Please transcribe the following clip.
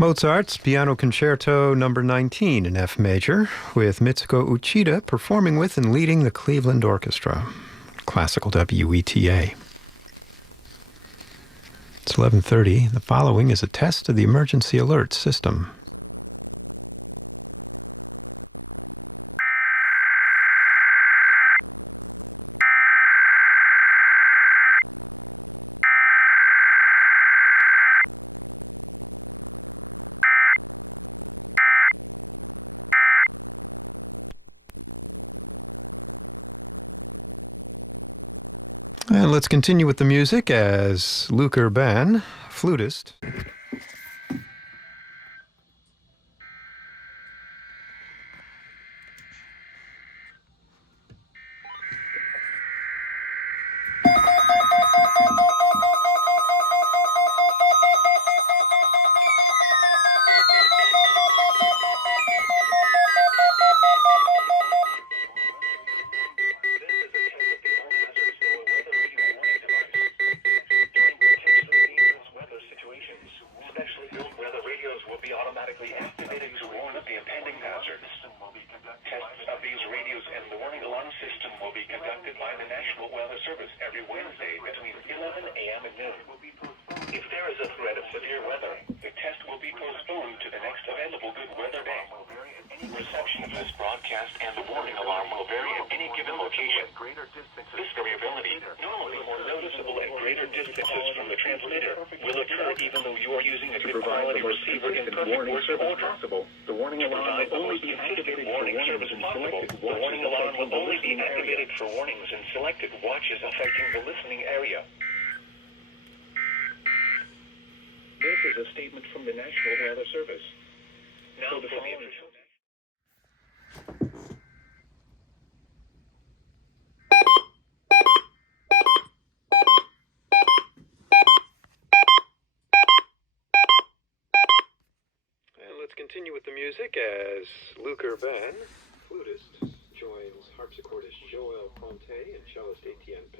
Mozart's Piano Concerto Number 19 in F major, with Mitsuko Uchida performing with and leading the Cleveland Orchestra. Classical WETA. It's 11:30. The following is a test of the emergency alert system. And let's continue with the music as Luc Urban, flutist. Automatically activated to warn of the impending hazards. Tests of these radios and the warning alarm system will be conducted by the National Weather Service every Wednesday between 11 a.m. and noon. If there is a threat of severe weather, the test will be postponed to the next available good weather day. Reception of this broadcast and the warning alarm will vary at any given location. This variability, normally more noticeable at greater distances from the transmitter, will occur even though you are using a good quality receiver in perfect working order. The warning alarm will only be activated for warnings in selected The warning alarm will only be activated for warnings in selected watches affecting the listening area. This is a statement from the National Weather Service. Now the following. Let's continue with the music as Luc Urban, flutist, joins harpsichordist Joël Ponte and cellist Etienne